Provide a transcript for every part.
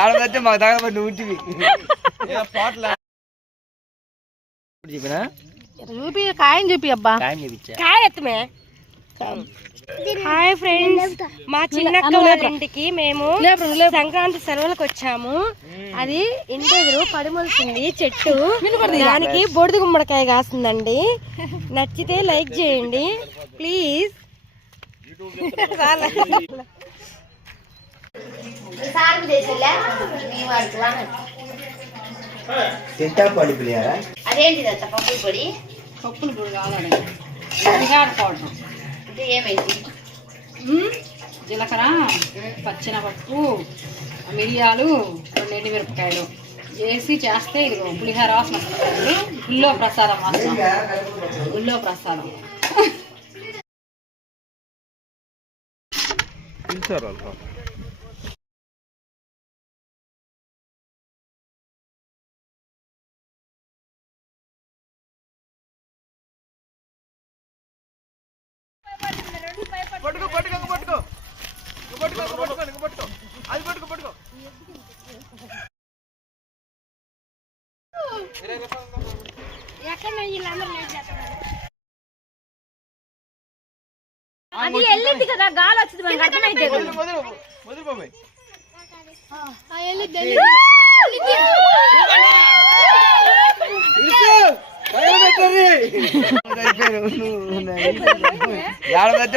ఏడదంటే మాకు దగ్గర నువ్వు ఉంటివి. చెప్పినా? చూపి కాయని చూపి అబ్బా. టైం చూపించా కాయ ఎత్తమే. Hi friends. మా చిన్నక్క వాళ్ళ ఇంటికి మేము సంక్రాంతి సెలవులకు వచ్చాము. అది ఇంటి ఎదురు పడిమొలిసింది చెట్టు. దానికి బొడిది గుమ్మడికాయ కాస్తుందండి నచ్చితే లైక్ చేయండి. ప్లీజ్. తింటా పడి పిల్లరా అదేంటిది అంత పప్పుల పొడి? పప్పులు పొడి కావాలండి. పులిహార పౌడర్. అంటే ఏమైంది? జీలకర్ర పచ్చెనపప్పు మిరియాలు రెండు ఎండు మిరపకాయలు వేసి చేస్తే ఇది పులిహార వాసన వస్తుంది. గుళ్ళో ప్రసాదం వాసన. గుళ్ళో ప్రసాదం. అది వెళ్ళింది కదా గాలి వచ్చింది మనకు అర్థమైతే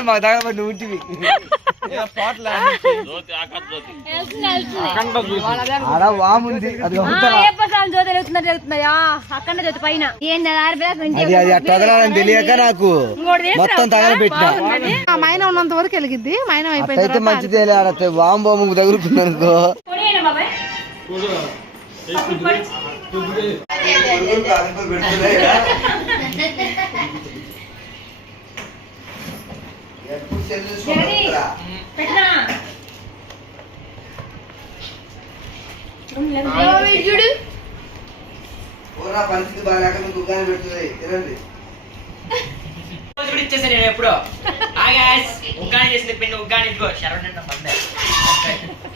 మాకు దగ్గర నువ్వు తెలియక నాకు మొత్తం తగలబెట్టిన. మైన ఉన్నంత వరకు వెలిగిద్ది. మైన అయిపోయిన అట్టయితే మంచిదే వాము బాముకు తగులుతుంది అనుకో పరిస్థితి బాగాలేక మీకు ఉగ్గాని పెడుతుంది. తినండి. ఇచ్చేసాను నేను ఎప్పుడో. గాయస్ ఉగ్గాని చేసింది పిండి ఉగ్గాని. ఇదిగో శరవణ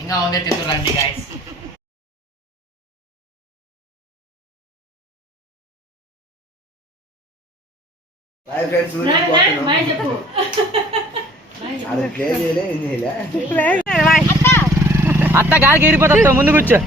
ఇంకా ఉందే తింటురండి గాయస్ బాయ్ ఫ్రెండ్స్ అత్త గాలికి ఎగిరిపోతా ముందు కూర్చో.